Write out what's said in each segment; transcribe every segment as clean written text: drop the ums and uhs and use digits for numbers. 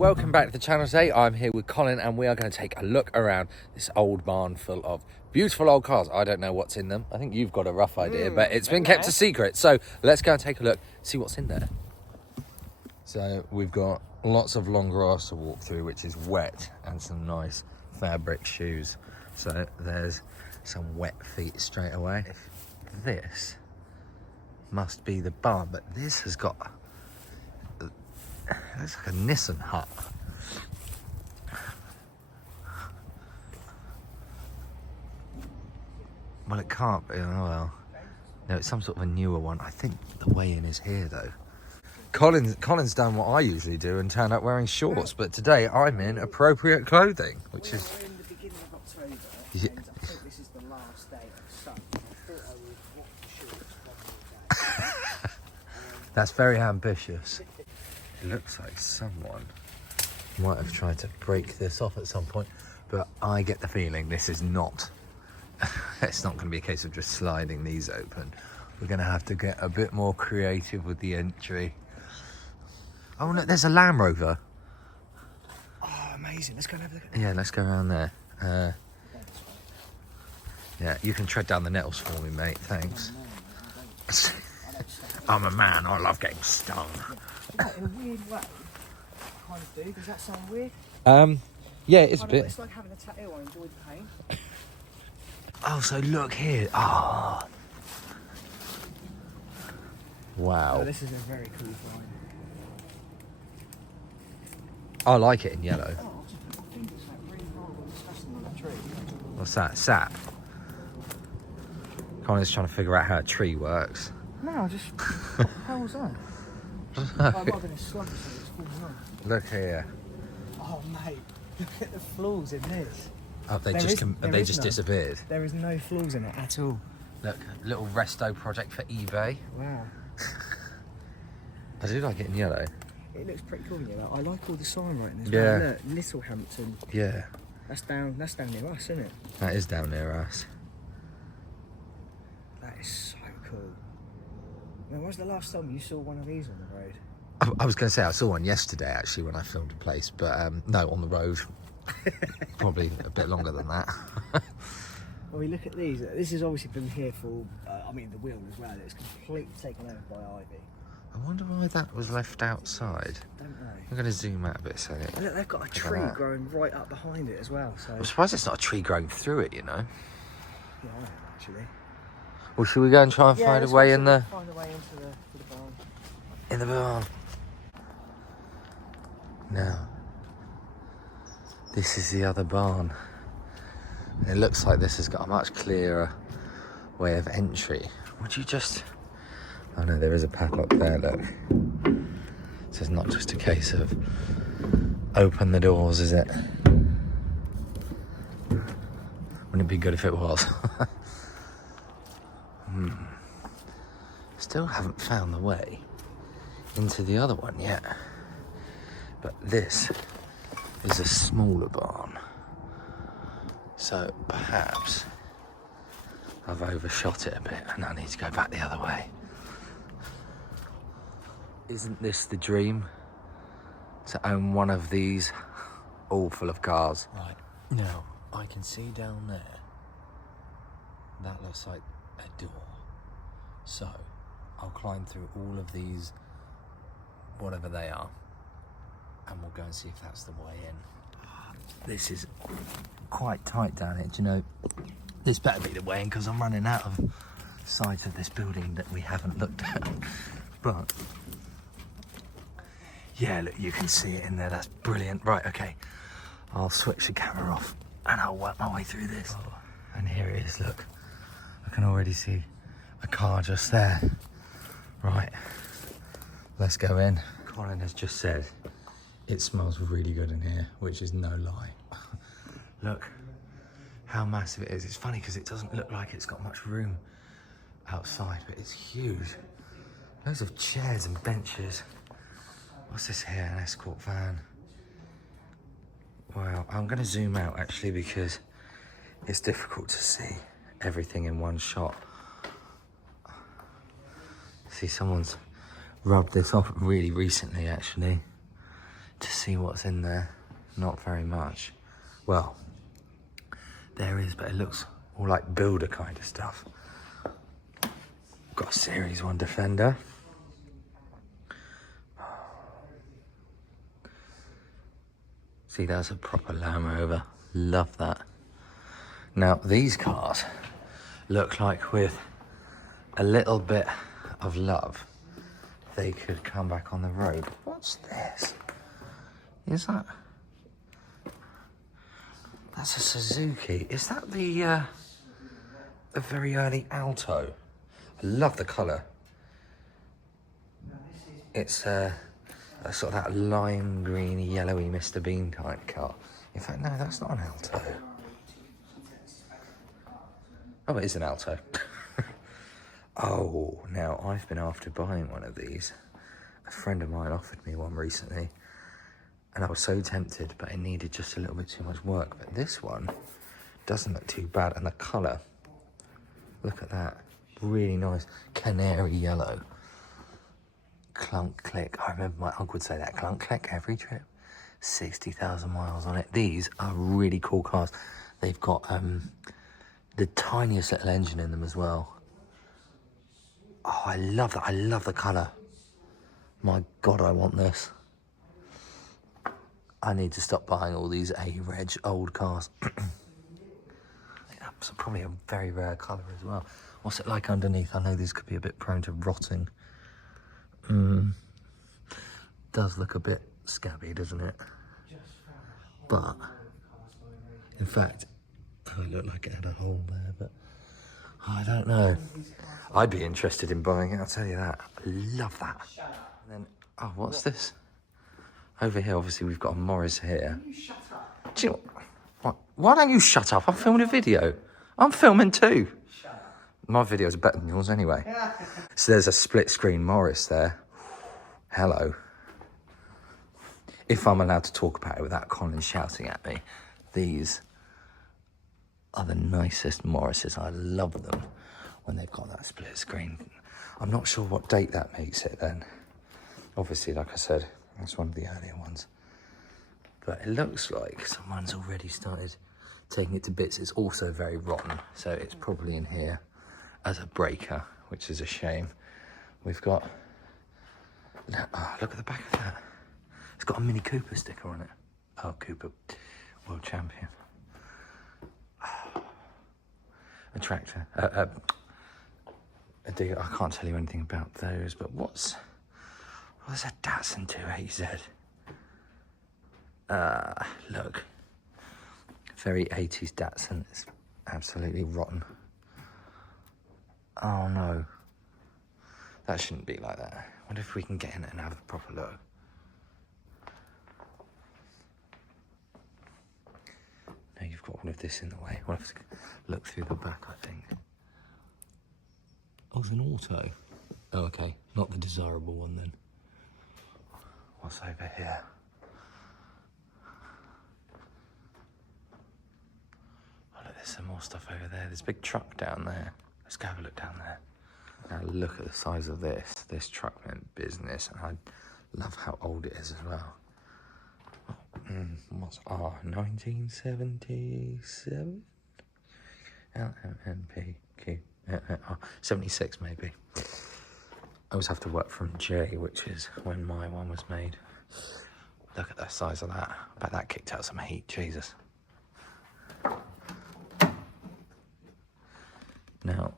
welcome back to the channel today. I'm here with Colin and we are going to take a look around this old barn full of beautiful old cars. I don't know what's in them. I think you've got a rough idea, but it's been kept a secret. So let's go and take a look, see what's in there. So we've got lots of long grass to walk through, which is wet, and some nice fabric shoes. So there's some wet feet straight away. This must be the barn, but this has got... It's like a Nissan hut. Well, it can't be. Oh, well. No, it's some sort of a newer one. I think the way in is here, though. Colin's done what I usually do and turned up wearing shorts, but today I'm in appropriate clothing, which is... We're in the beginning of October, and I think this is the last day of summer. I thought I would walk the shorts one more day. That's very ambitious. It looks like someone might have tried to break this off at some point, but I get the feeling this is not... It's not going to be a case of just sliding these open. We're going to have to get a bit more creative with the entry. Oh no, there's a Land Rover. Oh, amazing. Let's go and have a look at that. Yeah, let's go around there. Yeah, you can tread down the nettles for me, mate. Thanks. I'm a man. I love getting stung. In a weird way, I kind of do. Does that sound weird? Yeah, it's a bit. It's like having a tattoo. I enjoy the pain. Oh, so look here. Ah. Wow. Oh, this is a very cool find. I like it in yellow. Oh, I've just put my fingers like really horrible disgusting on that tree. What's that? Sap? Colin's trying to figure out how a tree works. No, just... What the hell was that? Oh, it might have been a slug, so it's falling on. Look here. Oh, mate. Look at the flaws in this. Oh, they There just is- there they is just none. disappeared. There is no flaws in it at all. Look, little resto project for eBay. Wow. I do like it in yellow. It looks pretty cool, you know. I like all the sign writing as Yeah. well. Look, Littlehampton. Yeah, That's down near us, isn't it? that is down near us. That is so cool. When was the last time you saw one of these on the road? I was going to say I saw one yesterday actually when I filmed a place, but no, on the road. Probably a bit longer than that. Well, we look at these. This has obviously been here for, I mean, the wheel as well. It's completely taken over by ivy. I wonder why that was left outside. Don't know. I'm going to zoom out a bit so that... Look, they've got a tree growing right up behind it as well. So I'm surprised it's not a tree growing through it, you know. yeah, I am actually. Well, should we go and try and find a way in the... Find a way into the barn. In the barn. Now, this is the other barn. It looks like this has got a much clearer way of entry. Would you just... Oh no, there is a padlock there, look. So it's not just a case of open the doors, is it? Wouldn't it be good if it was? Still haven't found the way into the other one yet. But this is a smaller barn. So perhaps I've overshot it a bit and I need to go back the other way. Isn't this the dream? To own one of these, all full of cars. Right, now I can see down there, that looks like a door. So I'll climb through all of these, whatever they are, and we'll go and see if that's the way in. This is quite tight down here. Do you know, this better be the way in because I'm running out of sides of this building that we haven't looked at. But yeah, look, you can see it in there. That's brilliant. Right, okay. I'll switch the camera off and I'll work my way through this. Oh, and here it is, look. I can already see a car just there. Right, let's go in. Colin has just said it smells really good in here, which is no lie. Look how massive it is. It's funny because it doesn't look like it's got much room outside, but it's huge. Loads of chairs and benches. What's this here? An escort van. Wow, I'm going to zoom out actually because it's difficult to see everything in one shot. See, someone's rubbed this off really recently actually. to see what's in there. Not very much. Well, there is, but it looks all like builder kind of stuff. Got a Series 1 Defender. See, that's a proper Land Rover. Love that. Now, these cars look like with a little bit of love, they could come back on the road. What's this? Is that... That's a Suzuki. Is that the very early Alto? I love the colour. It's sort of that lime greeny, yellowy Mr. Bean type car. In fact, no, that's not an Alto. Oh, it is an Alto. Oh, now I've been after buying one of these. A friend of mine offered me one recently, and I was so tempted, but it needed just a little bit too much work. But this one doesn't look too bad, and the colour, look at that, really nice canary yellow. Clunk click. I remember my uncle would say that, clunk click every trip. 60,000 miles on it. These are really cool cars. They've got the tiniest little engine in them as well. Oh, I love that. I love the colour. My God, I want this. I need to stop buying all these A-reg old cars. That's probably a very rare colour as well. What's it like underneath? I know these could be a bit prone to rotting. Does look a bit scabby, doesn't it? But, in fact, oh, it looked like it had a hole there, but I don't know. I'd be interested in buying it, I'll tell you that. I love that. And then, oh, what's this? Over here, obviously, we've got a Morris here. Do you know what? Why don't you shut up? I'm filming a video. I'm filming too. My videos are better than yours anyway. So there's a split screen Morris there. Hello. If I'm allowed to talk about it without Colin shouting at me, these are the nicest Morrises. I love them when they've got that split screen. I'm not sure what date that makes it then. Obviously, like I said, that's one of the earlier ones. But it looks like someone's already started taking it to bits. It's also very rotten, so it's probably in here as a breaker, which is a shame. We've got... Oh, look at the back of that. It's got a Mini Cooper sticker on it. Oh, Cooper, world champion. A tractor. A digger. I can't tell you anything about those, but what's a Datsun 2AZ? Look. Very 80s Datsun. It's absolutely rotten. Oh no. That shouldn't be like that. I wonder if we can get in it and have a proper look. No, you've got all of this in the way. We'll have to look through the back, I think. Oh, it's an auto. Oh, okay. Not the desirable one then. What's over here? Oh, look, there's some more stuff over there. There's a big truck down there. Let's go have a look down there. Now look at the size of this. This truck meant business, and I love how old it is as well. What's R? 1977? LMNPQ. 76 maybe. I always have to work from J, which is when my one was made. Look at the size of that. I bet that kicked out some heat. Jesus. Now,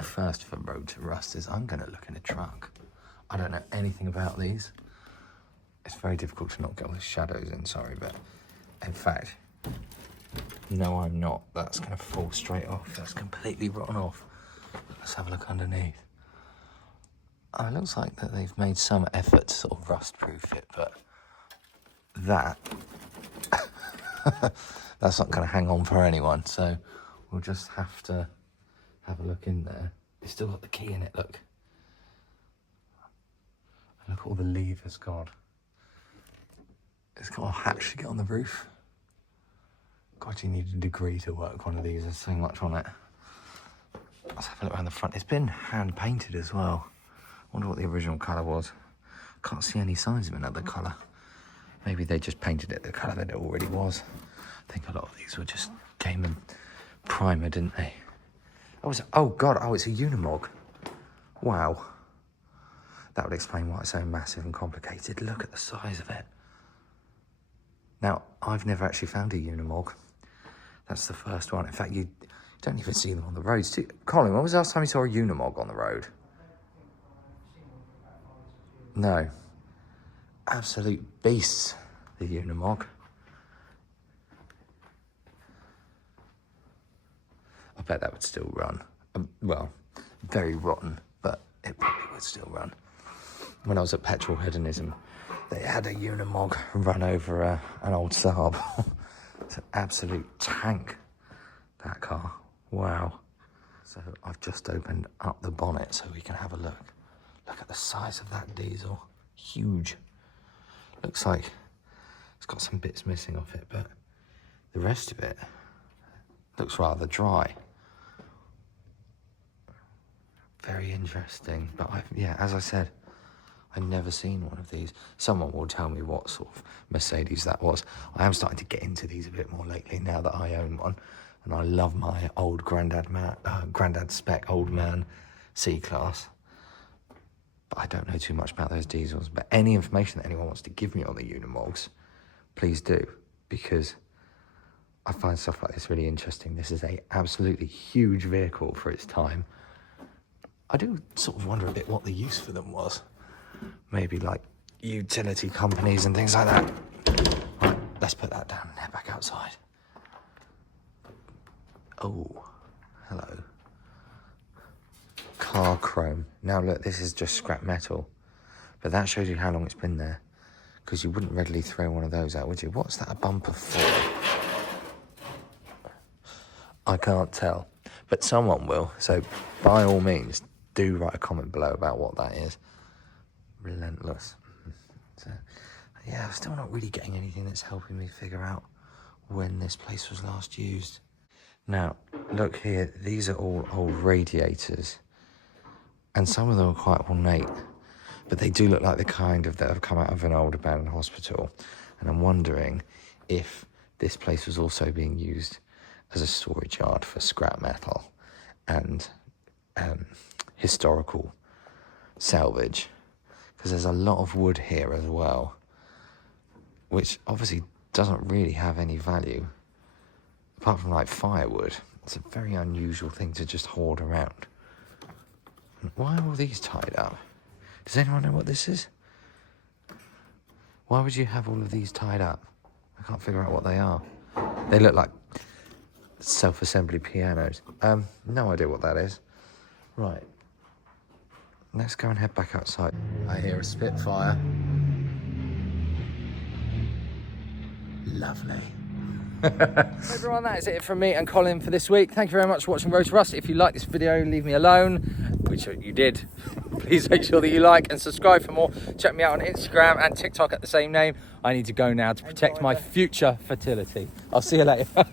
first for Road to Rust is I'm going to look in a truck. I don't know anything about these. It's very difficult to not get all the shadows in, sorry, but in fact, no, I'm not. That's going to fall straight off. That's completely rotten off. Let's have a look underneath. Oh, it looks like that they've made some effort to sort of rust-proof it, but that, that's not going to hang on for anyone, so we'll just have to have a look in there. It's still got the key in it, look. And look at all the levers, God. It's got a hatch to get on the roof. God, you need a degree to work one of these. There's so much on it. Let's have a look around the front. It's been hand painted as well. I wonder what the original colour was. Can't see any signs of another colour. Maybe they just painted it the colour that it already was. I think a lot of these were just came in primer, didn't they? Oh God, it's a Unimog. Wow. That would explain why it's so massive and complicated. Look at the size of it. Now, I've never actually found a Unimog. That's the first one. In fact, you don't even see them on the roads. Colin, when was the last time you saw a Unimog on the road? No. Absolute beasts, the Unimog. I bet that would still run. Well, very rotten, but it probably would still run. When I was at Petrol Hedonism, they had a Unimog run over an old Saab. It's an absolute tank, that car. Wow. So I've just opened up the bonnet so we can have a look. Look at the size of that diesel. Huge. Looks like it's got some bits missing off it, but the rest of it looks rather dry. Very interesting. But as I said, I've never seen one of these. Someone will tell me what sort of Mercedes that was. I am starting to get into these a bit more lately now that I own one. And I love my old granddad spec old man C-Class. But I don't know too much about those diesels. But any information that anyone wants to give me on the Unimogs, please do. Because I find stuff like this really interesting. This is a absolutely huge vehicle for its time. I do sort of wonder a bit what the use for them was. Maybe like utility companies and things like that. Right, let's put that down and head back outside. Oh, hello. Car chrome. Now look, this is just scrap metal. But that shows you how long it's been there. Because you wouldn't readily throw one of those out, would you? What's that a bumper for? I can't tell. But someone will. So by all means, do write a comment below about what that is. Relentless. So, yeah, I'm still not really getting anything that's helping me figure out when this place was last used. Now, look here, these are all old radiators. And some of them are quite ornate. But they do look like the kind that have come out of an old abandoned hospital. And I'm wondering if this place was also being used as a storage yard for scrap metal and historical salvage. Because there's a lot of wood here as well, which obviously doesn't really have any value, apart from like firewood. It's a very unusual thing to just hoard around. Why are all these tied up? Does anyone know what this is? Why would you have all of these tied up? I can't figure out what they are. They look like self-assembly pianos. No idea what that is. Right. Let's go and head back outside. I hear a Spitfire. Lovely. Everyone, that is it from me and Colin for this week. Thank you very much for watching Road to Rust. If you like this video, leave me alone, which you did. Please make sure that you like and subscribe for more. Check me out on Instagram and TikTok at the same name. I need to go now to protect my future fertility. I'll see you later.